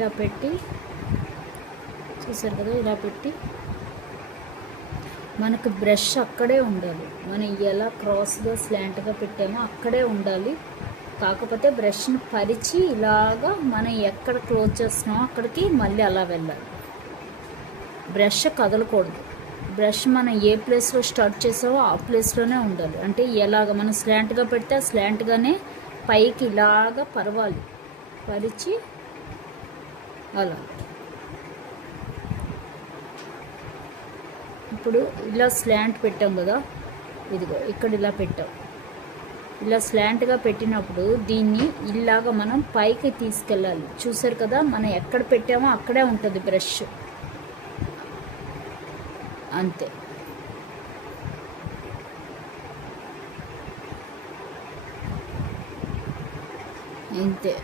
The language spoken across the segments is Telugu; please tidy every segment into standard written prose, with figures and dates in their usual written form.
ఇలా పెట్టి చూసారు కదా, ఇలా పెట్టి మనకు బ్రష్ అక్కడే ఉండాలి. మనం ఎలా క్రాస్గా స్లాంట్గా పెట్టామో అక్కడే ఉండాలి. కాకపోతే బ్రష్ని పరిచి ఇలాగా మనం ఎక్కడ క్లోజ్ చేస్తున్నామో అక్కడికి మళ్ళీ అలా వెళ్ళాలి. బ్రష్ కదలకూడదు. బ్రష్ మనం ఏ ప్లేస్లో స్టార్ట్ చేసావో ఆ ప్లేస్లోనే ఉండాలి. అంటే ఎలాగ మనం స్లాంట్గా పెడితే ఆ స్లాంట్గానే పైకి ఇలాగా పరవాలి, పరిచి అలా. ఇప్పుడు ఇలా స్లాంట్ పెట్టాం కదా, ఇదిగో ఇక్కడ ఇలా పెట్టాం. ఇలా స్లాంట్గా పెట్టినప్పుడు దీన్ని ఇలాగా మనం పైకి తీసుకెళ్ళాలి. చూసారు కదా, మనం ఎక్కడ పెట్టామో అక్కడే ఉంటుంది బ్రష్, అంతే. అంతే.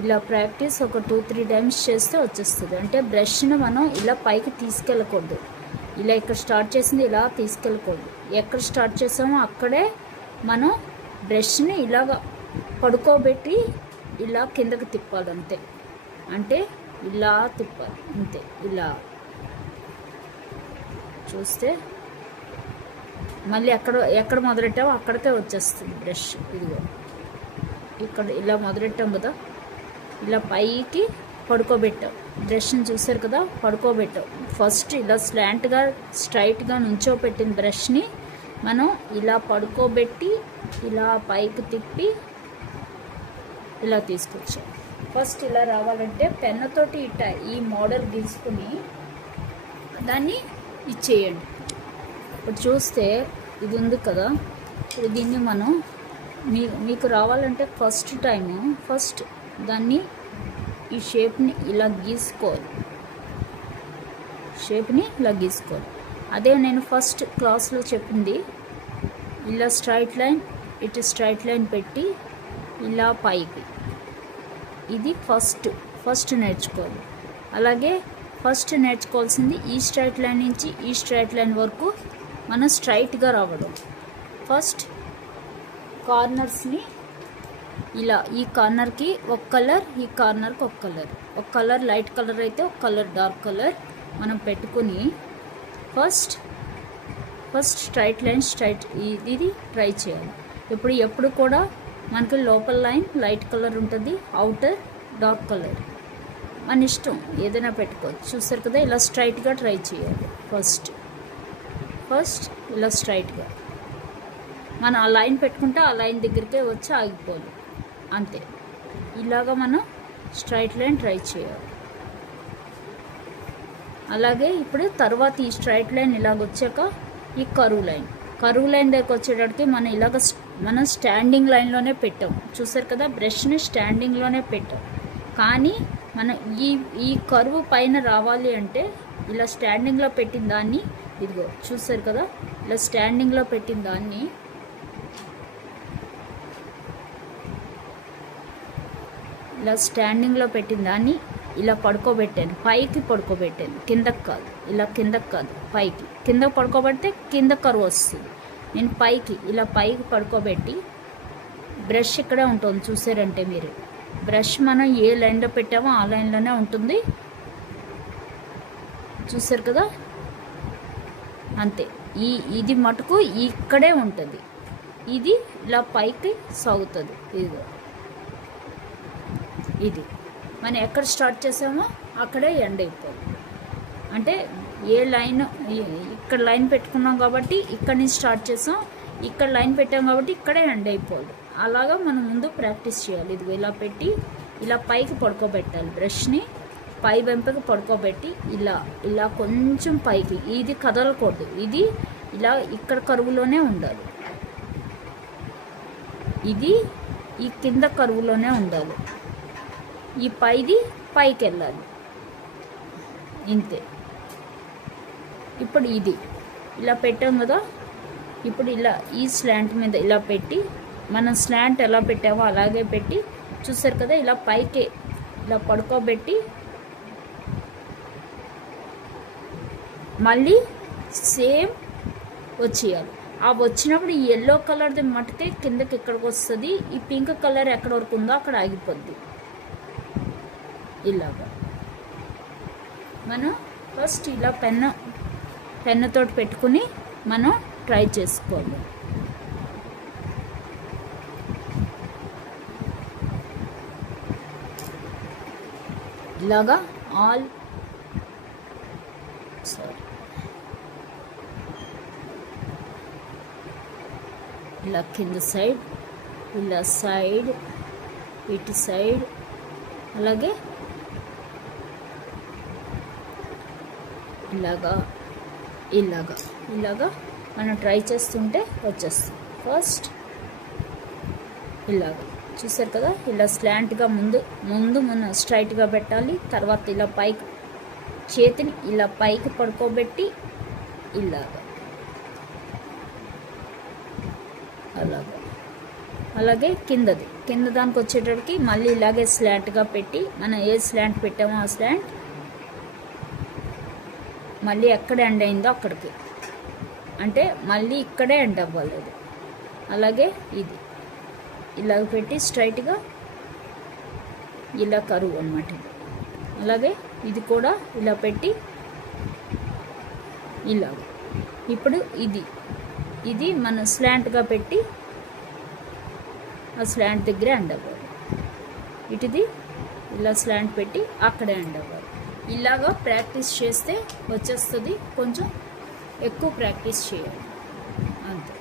ఇలా ప్రాక్టీస్ ఒక 2-3 టైమ్స్ చేస్తే వచ్చేస్తుంది. అంటే బ్రష్ని మనం ఇలా పైకి తీసుకెళ్ళకూడదు. ఇలా ఇక్కడ స్టార్ట్ చేసింది ఇలా తీసుకెళ్ళకూడదు. ఎక్కడ స్టార్ట్ చేసామో అక్కడే మనం బ్రష్ని ఇలాగ పడుకోబెట్టి ఇలా కిందకి తిప్పాలి, అంతే. అంటే ఇలా తిప్పాలి, అంతే. ఇలా చూస్తే మళ్ళీ ఎక్కడ మొదలెట్టామో అక్కడికే వచ్చేస్తుంది బ్రష్. ఇదిగో ఇక్కడ ఇలా మొదలెట్టాం కదా, ఇలా పైకి పడుకోబెట్టాం బ్రష్ని. చూసారు కదా, పడుకోబెట్టాం. ఫస్ట్ ఇలా స్లాంట్గా స్ట్రైట్గా నుంచోపెట్టిన బ్రష్ని మనం ఇలా పడుకోబెట్టి ఇలా పైకి తిప్పి ఇలా తీసుకొచ్చాం. ఫస్ట్ ఇలా రావాలంటే పెన్నుతోటి ఇట్ట ఈ మోడల్ గీసుకుని దాన్ని ఇచ్చేయండి. ఇప్పుడు చూస్తే ఇది ఉంది కదా, ఇప్పుడు దీన్ని మనం మీకు రావాలంటే ఫస్ట్ దాన్ని ఈ షేప్ని ఇలా గీసుకోవాలి. అదే నేను ఫస్ట్ క్లాస్లో చెప్పింది. ఇలా స్ట్రైట్ లైన్, ఇటు స్ట్రైట్ లైన్ పెట్టి ఇలా పైకి, ఇది ఫస్ట్ నేర్చుకోవాలి. అలాగే ఫస్ట్ నేర్చుకోవాల్సింది ఈ స్ట్రైట్ లైన్ నుంచి ఈ స్ట్రైట్ లైన్ వరకు మనం స్ట్రైట్గా రావడం. ఫస్ట్ కార్నర్స్ని ఇలా, ఈ కార్నర్కి ఒక కలర్, ఈ కార్నర్కి ఒక కలర్. ఒక కలర్ లైట్ కలర్ అయితే ఒక కలర్ డార్క్ కలర్ మనం పెట్టుకుని ఫస్ట్ స్ట్రైట్ లైన్ ఇది ట్రై చేయాలి. ఎప్పుడు కూడా మనకి లోపల లైన్ లైట్ కలర్ ఉంటుంది, అవుటర్ డార్క్ కలర్. మన ఇష్టం ఏదైనా పెట్టుకోవచ్చు. చూసారు కదా, ఇలా స్ట్రైట్గా ట్రై చేయాలి. ఫస్ట్ ఇలా స్ట్రైట్గా మనం ఆ లైన్ పెట్టుకుంటే ఆ లైన్ దగ్గరికే వచ్చి ఆగిపోవాలి, అంతే. ఇలాగా మనం స్ట్రైట్ లైన్ ట్రై చేయాలి. అలాగే ఇప్పుడు తర్వాత ఈ స్ట్రైట్ లైన్ ఇలాగ వచ్చాక ఈ కరువు లైన్ దగ్గరకు వచ్చేటప్పటికి మనం స్టాండింగ్ లైన్లోనే పెట్టాం. చూసారు కదా, బ్రష్ని స్టాండింగ్లోనే పెట్టాం. కానీ మనం ఈ కరువు పైన రావాలి అంటే ఇలా స్టాండింగ్లో పెట్టిన దాన్ని, ఇదిగో చూసారు కదా, ఇలా స్టాండింగ్లో పెట్టిన దాన్ని ఇలా పడుకోబెట్టాను, పైకి పడుకోబెట్టాను, కిందకు కాదు. ఇలా కిందకు కాదు, పైకి. కింద పడుకోబెడితే కింద కరువు వస్తుంది. నేను ఇలా పైకి పడుకోబెట్టి బ్రష్ ఇక్కడే ఉంటుంది. చూసారంటే మీరు బ్రష్ మనం ఏ లైన్లో పెట్టామో ఆ లైన్లోనే ఉంటుంది. చూసారు కదా, అంతే. ఇది మటుకు ఇక్కడే ఉంటుంది. ఇది ఇలా పైకి సాగుతుంది. ఇది మనం ఎక్కడ స్టార్ట్ చేసామో అక్కడే ఎండ్ అయిపోతుంది. అంటే ఏ లైన్, ఇక్కడ లైన్ పెట్టుకున్నాం కాబట్టి ఇక్కడి నుంచి స్టార్ట్ చేసాం, ఇక్కడ లైన్ పెట్టాం కాబట్టి ఇక్కడే ఎండ్ అయిపోదు. అలాగా మనం ముందు ప్రాక్టీస్ చేయాలి. ఇది ఇలా పెట్టి ఇలా పైకి పడుకోబెట్టాలి. బ్రష్ని పై వెంపకి పడుకోబెట్టి ఇలా కొంచెం పైకి, ఇది కదలకూడదు. ఇది ఇలా ఇక్కడ కరువులోనే ఉండాలి. ఇది ఈ కింద కరువులోనే ఉండాలి. ఈ పైకి వెళ్ళాలి, ఇంతే. ఇప్పుడు ఇది ఇలా పెట్టాం కదా, ఇప్పుడు ఇలా ఈ స్లాంట్ మీద ఇలా పెట్టి, మనం స్లాంట్ ఎలా పెట్టామో అలాగే పెట్టి, చూసారు కదా, ఇలా పైకి ఇలా పడుకోబెట్టి మళ్ళీ సేమ్ వచ్చేయాలి. ఆ వచ్చినప్పుడు ఈ ఎల్లో కలర్ది మటుకే కిందకి ఎక్కడికి వస్తుంది, ఈ పింక్ కలర్ ఎక్కడ వరకు ఉందో అక్కడ ఆగిపోద్ది. ఇలాగా మనం ఫస్ట్ ఇలా పెన్నుతోటి పెట్టుకుని మనం ట్రై చేసుకోవాలి. ఇలాగా ఇలా కింద సైడ్, ఇలా సైడ్, ఇటు సైడ్, అలాగే ఇలాగా మనం ట్రై చేస్తుంటే వచ్చేస్తుంది. ఫస్ట్ ఇలాగా చూసారు కదా, ఇలా స్లాంట్గా ముందు మనం స్ట్రైట్గా పెట్టాలి. తర్వాత ఇలా పైకి చేతిని ఇలా పైకి పడుకోబెట్టి ఇలాగా అలాగే కింద దానికి వచ్చేటప్పటికి మళ్ళీ ఇలాగే స్లాంట్గా పెట్టి మనం ఏ స్లాంట్ పెట్టామో ఆ స్లాంట్ మళ్ళీ ఎక్కడ ఎండ్ అయిందో అక్కడికి, అంటే మళ్ళీ ఇక్కడే ఎండ్ అవ్వాలి అది. అలాగే ఇది ఇలాగ పెట్టి స్ట్రైట్గా ఇలా కరువు అన్నమాట. అలాగే ఇది కూడా ఇలా పెట్టి ఇలాగ. ఇప్పుడు ఇది మనం స్లాంట్గా పెట్టి ఆ స్లాంట్ దగ్గరే ఎండ్ అవ్వాలి. ఇటుది ఇలా స్లాంట్ పెట్టి అక్కడే ఎండ్ అవ్వాలి. ఇలాగా ప్రాక్టీస్ చేస్తే వచ్చేస్తుంది. కొంచెం ఎక్కువ ప్రాక్టీస్ చేయాలి అంతే.